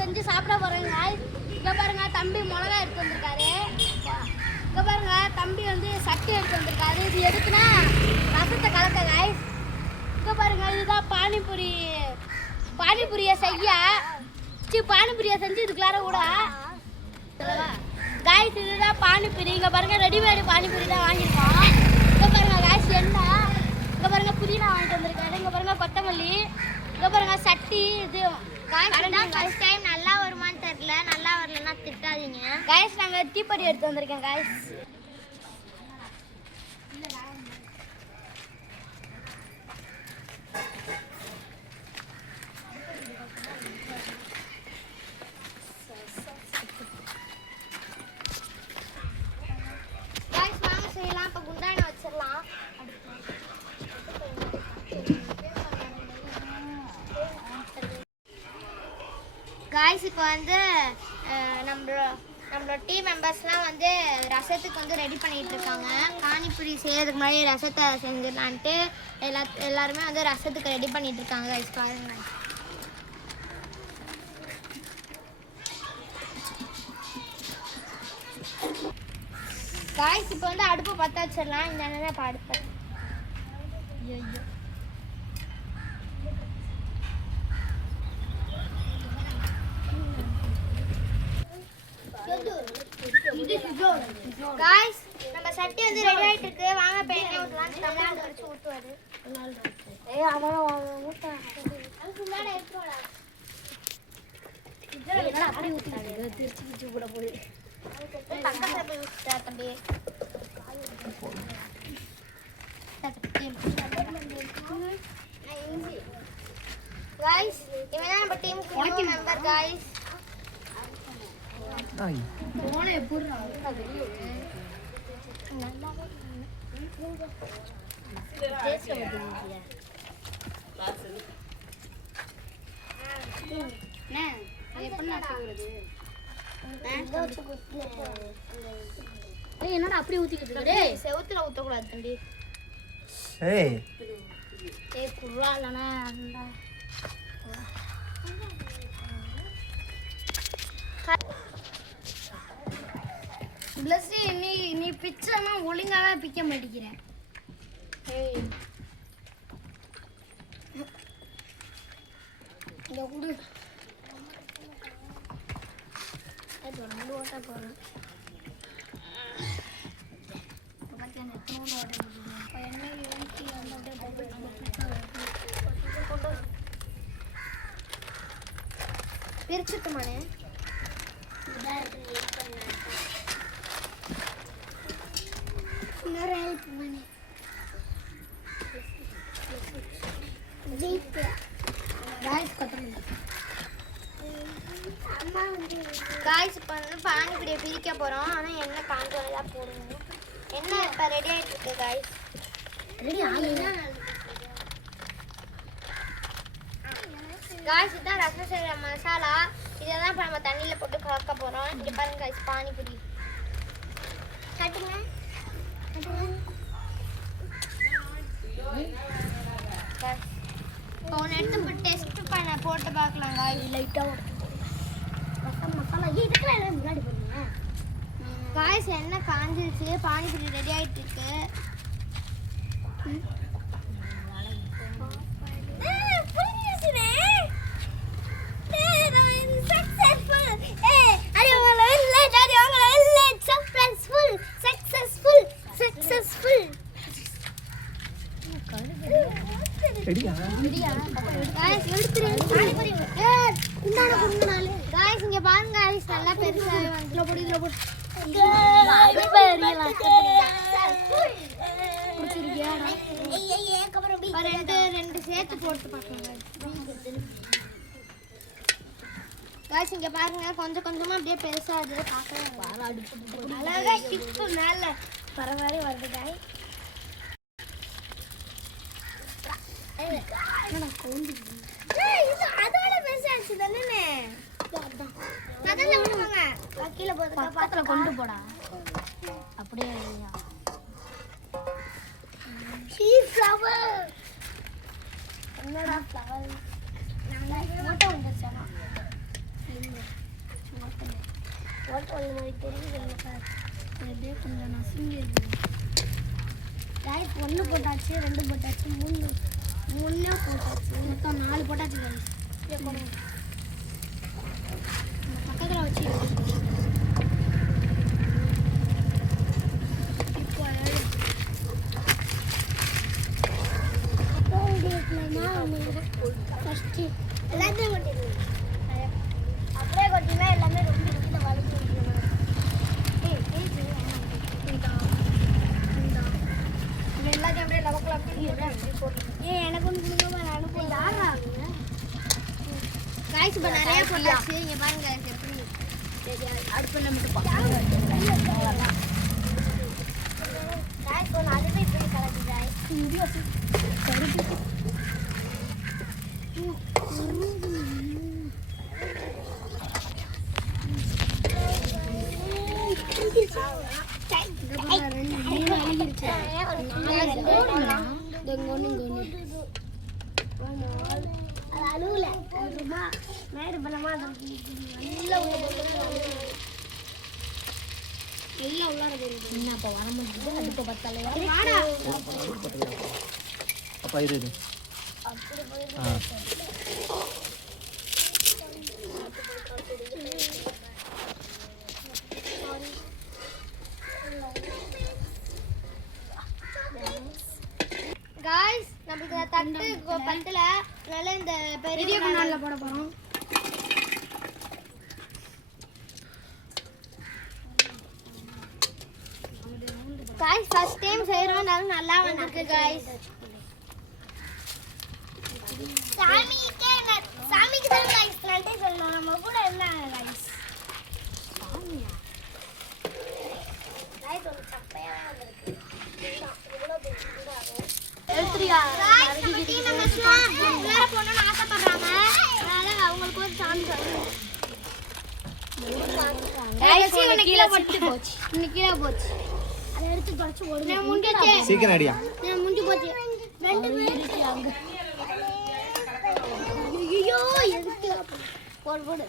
செஞ்சு சாப்பிட போகிறேங்க. இங்கே பாருங்க தம்பி மிளகா எடுத்து வந்திருக்காரு. இங்கே பாருங்க தம்பி வந்து சட்டி எடுத்து வந்திருக்காரு. இது எதுக்குன்னா ரசத்தை கலக்க காய்ஸ். இங்கே பாருங்க இதுதான் பானிபூரியை பானிபூரியை செஞ்சு இதுக்குள்ளார கூட காய்ஸ் இதுதான் பானிபூரி. இங்கே பாருங்க ரெடிமேடு பானிபூரி தான் வாங்கியிருக்கோம். இங்கே பாருங்க காய்ஸ் எண்ணெய், இங்கே பாருங்க புதினா வாங்கிட்டு வந்திருக்காரு. இங்கே பாருங்க கொத்தமல்லி, இங்கே பாருங்க சட்டி. இது ஃபர்ஸ்ட் டைம் நல்லா வருமானு தெரியல, நல்லா வரலன்னா திட்டாதீங்க காய்ஸ். நாங்கள் தீப்பொடி எடுத்து வந்திருக்கேன் காய்ஸ். காய்ஸ் இப்போ வந்து நம்மளோட டீம் மெம்பர்ஸ்லாம் வந்து ரசத்துக்கு வந்து ரெடி பண்ணிகிட்டு இருக்காங்க. பானிபூரி செய்யறதுக்கு முன்னாடி ரசத்தை செஞ்சிடலான்ட்டு எல்லாருமே வந்து ரசத்துக்கு ரெடி பண்ணிட்டு இருக்காங்க காய்ஸ். பாருங்க காய்ஸ் இப்போ வந்து அடுப்பு பற்ற வச்சிடலாம். இந்த நேரம் இப்போ அடுப்பு காய்ஸ் நம்ம சட்டி வந்து ரெடி ஆயிட்டு இருக்கு. வாங்க இப்போ எண்ணெய் ஊற்றலாம். தமிழ்நாடு வச்சு ஊற்றுவாரு. காய்ஸ் இவன் தான் நம்ம டீமுக்கு மெம்பர் காய்ஸ். போனே புறா நல்லாவே டேஸ்ட் வந்துருச்சு. நே எப்ப நான் செய்றது? ஏய் என்னடா அப்படியே ஊத்திக்கிட்டு இருக்க? டேய் செவுத்துல ஊத்த கூடாது தம்பி. ஏய் குர்ராலனா அந்த பிளஸ் நீ பிச்சனா ஒழுங்காவே பிக்க மாட்டேங்கிற. ஏய் இந்த குடு அது ரொம்ப ஓட்ட போறேன். பக்கத்துல நெட்னோட ஓட்ட போறேன். என்ன ஏன்டி அந்த பபுள் பிரிச்சுட்டுமானே இதான் ஹெல்ப் பண்ணேன். இன்னொரு ஹெல்ப் பண்ணேன். ஜீப் காய்ஸ் கட்டணும். அம்மா வந்து காய்ஸ் இப்போ வந்து பானிபூரியை பிரிக்க போகிறோம். ஆனால் எண்ணெய் காஞ்சோன்னு தான் போடணும். எண்ணெய் இப்போ ரெடி ஆகிட்டு இருக்கு காய்ஸ். ரெடி ஆகுதுன்னா காய்ஸ் இதுதான் ரசம் செய்கிற மசாலா. இதை தான் இப்போ நம்ம தண்ணியில் போட்டு கலக்க போகிறோம். இங்கே பாருங்க காய்ஸ் பானிபூரி கட்டுங்க. ஒன்று எடுத்து போட்டு டெஸ்ட் பண்ண போட்டு பார்க்கலாம் காய்ஸ். லைட்டாக மசாலா இதுக்குள்ள எல்லாம் முன்னாடி போடுங்க காய்ஸ். எண்ணெய் காஞ்சிருச்சு. பானிபூரி ரெடி ஆகிட்டு இருக்கு. இங்க பாருங்க நல்லா பெருசா ரெண்டு சேர்த்து போட்டு பார்க்கலாம். காய்ஸ் இங்க பாருங்க கொஞ்சம் கொஞ்சமா அப்படியே பெருசாது. அழகா டிப்பு மேல பரவாயில்ல வருது காய். அதோட பெருசாச்சு தானே. கீழே பக்கத்துல கொண்டு போடா அப்படியே. என்னடா ஃப்ளவர் மட்டும் வந்துருச்சா? கொஞ்சம் நசுங்கி இருக்கு. காய்ஸ் 1 போட்டாச்சு, 2 போட்டாச்சு, 3 போட்டாச்சு, மொத்தம் 4 போட்டாச்சு காய்ஸ். பக்கத்தில் வச்சு ஃபஸ்ட்டு எல்லாத்தையும் கொட்டிடுங்க. அப்படியே கொட்டினா எல்லாமே ரொம்ப வீட்டில் வளர்த்து எல்லாத்தையும் அப்படியே லவக்கலாம் எனக்கு ஒன்று கொடுங்க. நான் அனுப்பி ஆடுறாங்க காய்ச்சி இப்போ நிறைய போட்டாச்சு. இங்கே பாருங்க எப்படி அடுப்பில் மட்டும் காய்ச்சி ஒன்று அதுவே இப்படி கலக்கு காய்ச்சி காய்ஸ் நமக்கு தட்டு பத்தல, அதனால இந்த பெரிய கண்ணாடில போட போறோம். காய்ஸ் ஃபர்ஸ்ட் டைம் செய்றோம், நல்லா வந்திருக்கு காய்ஸ். சாமிக்கு தான் காய்ஸ் நன்றி சொல்லணும். நம்ம கூட இருந்தாங்க காய்ஸ். சாமியா காய்ஸ் ஒரு சப்பையா வந்திருக்கு. இவ்வளோ பெருசா எழுத்துறியா வேற போகணும்னு ஆசைப்படுறாங்க, அதனால அவங்களுக்கு ஒரு சான்ஸ் கீழே போச்சு. இன்னைக்கு கீழே போச்சு. அதை எடுத்து தொடச்சு ஓடுங்க. முடிஞ்சு சீக்கிரம் அடியா. முடிஞ்சு போச்சு. ஐயோ எதுக்கு போடு போடு.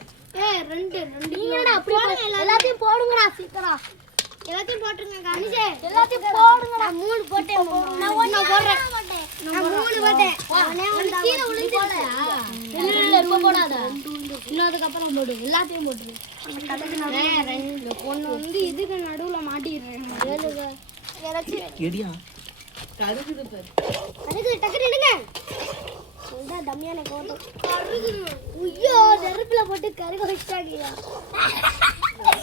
ரெண்டு நீங்கடா அப்படி எல்லாத்தையும் போடுங்கடா சீக்கிரம். எல்லாத்தையும் போட்டுருங்க கணிஷே. எல்லாத்தையும் போடுங்கடா. 3 போட்டேன். நான் 1 போடுறேன். நான் 3 போட்டேன். அவனே கீழ விழுந்துடா. இல்ல இப்ப போடாத. இன்னதுக்கு அப்புறம் போடு. எல்லாத்தையும் போட்டுரு. ரெண்டு பொண்ணு வந்து இதுக்கு நடுவுல மாட்டிடுறேன். ஏழுங்க. எடியா. கருகுது பாரு. கருகுது டக்கு நில்லுங்க. சொல்டா தம்மியான கோட்டம். கருகுது. ஐயோ நெருப்புல போட்டு கருக வச்சாடியா.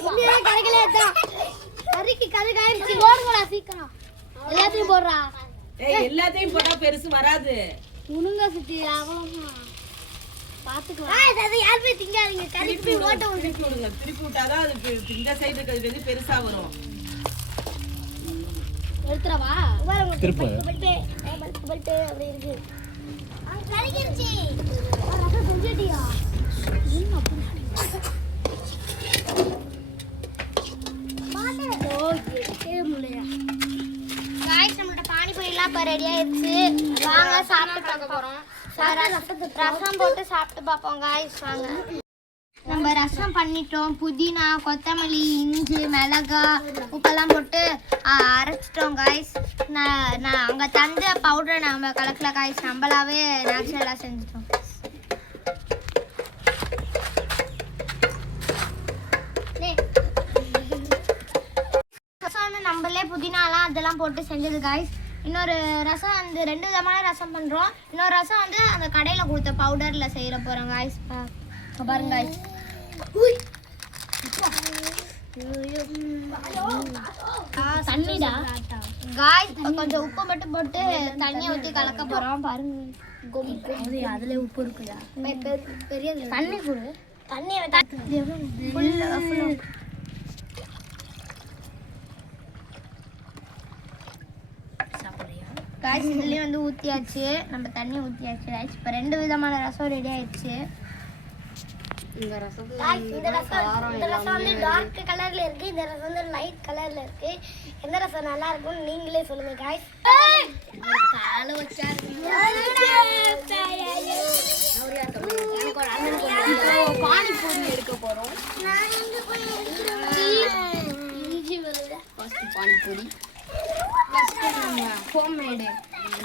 உண்மையா கருகல தான். கறிக்கு கருகாயிருச்சு. போடுங்கடா சீக்கிரம். எல்லாத்தையும் போடுறா. ஏய் எல்லாத்தையும் போட்டா பெருசு வராது. உனுங்க சுத்தி ஆவமா. பாத்துக்கலாம். அது யாருமே திங்காதீங்க. கறிக்கு ஓட்ட விடுங்க. திருப்பி விட்டாதான் அது இந்த சைடு இருக்கிறது பெருசா வரும். எடுத்துறவா? திருப்பு. பல்பே அப்படி இருக்கு. கறிக்கிருச்சு. ரசம் செஞ்சிட்டியா? என்ன அப்படி? காய்ஸ் நம்மளோட பானிபூரி எல்லாம் இப்போ ரெடி ஆயிடுச்சு. வாங்க சாப்பிட்டு பார்க்க போறோம். ரசம் போட்டு சாப்பிட்டு பார்ப்போம் காய்ஸ். வாங்க. நம்ம ரசம் பண்ணிட்டோம். புதினா, கொத்தமல்லி, இஞ்சி, மிளகா, உப்பெல்லாம் போட்டு அரைச்சிட்டோம் காய்ஸ். நான் அங்கே தந்த பவுடரை நம்ம கலக்கல காய்ஸ், நம்மளாவே நேச்சுரலாக செஞ்சிட்டோம். நம்மளே புதினாலாம் அதெல்லாம் போட்டு செஞ்சது காய்ஸ். இன்னொரு ரசம் வந்து 2 விதமான ரசம் பண்ணுறோம். இன்னொரு ரசம் வந்து அந்த கடையில் கொடுத்த பவுடரில் செய்கிற போகிறோம் காய்ஸ். பாருங்க காய்ஸ். தண்ணிடா காய்ஸ். கொஞ்சம் உப்பு மட்டும் போட்டு தண்ணியை ஊற்றி கலக்க போகிறோம். பாருங்க அதில் உப்பு இருக்குதா? பெரிய தண்ணி கொடு. தண்ணியை காய்ஸ் இதுலேயும் வந்து ஊற்றியாச்சு. நம்ம தண்ணி ஊற்றியாச்சு காய்ஸ். இப்போ 2 விதமான ரசம் ரெடி ஆயிடுச்சு. இந்த ரசம் வந்து டார்க் கலர்ல இருக்கு, இந்த ரசம் வந்து லைட் கலர்ல இருக்கு. எந்த ரசம் நல்லா இருக்கும்னு நீங்களே சொல்லுங்க காய்ஸ். காலை வச்சா பானிபூரி எடுக்க போறோம். பானிபூரி ஃபர்ஸ்ட் நம்ம ஹோம்மேட்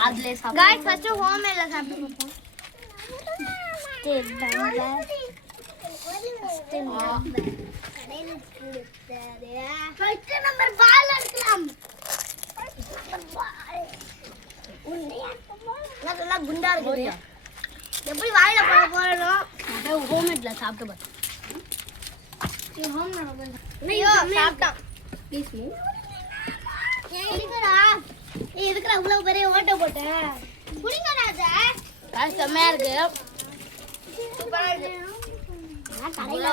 அதுல சாப்பிடுவோம் गाइस ஃபர்ஸ்ட் ஹோம்மேட்ல சாப்பிட்டு பார்ப்போம் ஃபர்ஸ்ட் நம்பர் பால் எடுக்கலாம் நல்லா குண்டா இருக்குது எப்படி வாயில போட போறோம் அப்படியே ஹோம்மேட்ல சாப்பிட்டு பாரு நீ ஹோம்மேட் ஐயோ சாப்பிட்டான் ப்ளீஸ் மூ எதுக்குடா நீ எதுக்குடா இவ்வளவு பெரிய ஓட்ட போட்ட புடிங்கடா அத செமையா இருக்கு சூப்பரா இருக்கு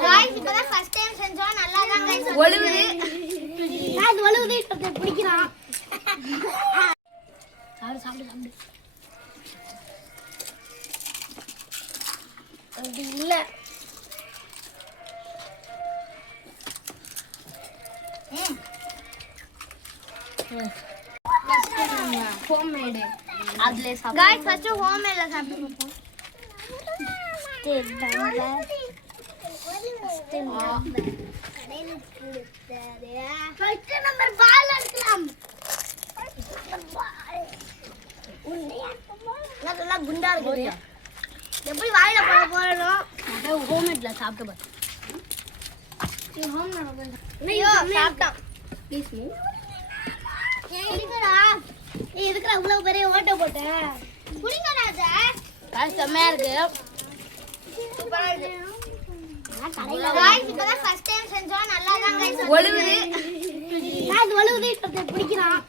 गाइस இப்பதான் ஃபர்ஸ்ட் டைம் செஞ்சோம் நல்லா தான் गाइस ஒழுகுது அது ஒழுகுது இப்ப பிடிக்கிறான் சாப்பிடு அது இல்ல ஃபர்ஸ்ட் நம்ம ஹோம்மேட் அதுல சாப்பிடுவோம் गाइस ஃபர்ஸ்ட் ஹோம்மேட்ல சாப்பிட்டு பார்ப்போம் ஃபர்ஸ்ட் நம்பர் பால் எடுக்கலாம் நல்லா குண்டா இருக்குது எப்படி வாயில போட போறோம் அப்படியே ஹோம்மேட்ல சாப்பிட்டு பாரு நீ ஹோம்மேட் ஐயோ சாப்பிட்டான் ப்ளீஸ் மூ எதுக்குடா நீ எதுக்குடா இவ்வளவு பெரிய ஓட்ட போட்ட புடிங்கடா அத செமையா இருக்கு சூப்பரா இருக்கு गाइस இப்பதான் ஃபர்ஸ்ட் டைம் செஞ்சோம் நல்லா தான் गाइस ஒழுகுது அது ஒழுகுது இப்ப பிடிக்கிறான்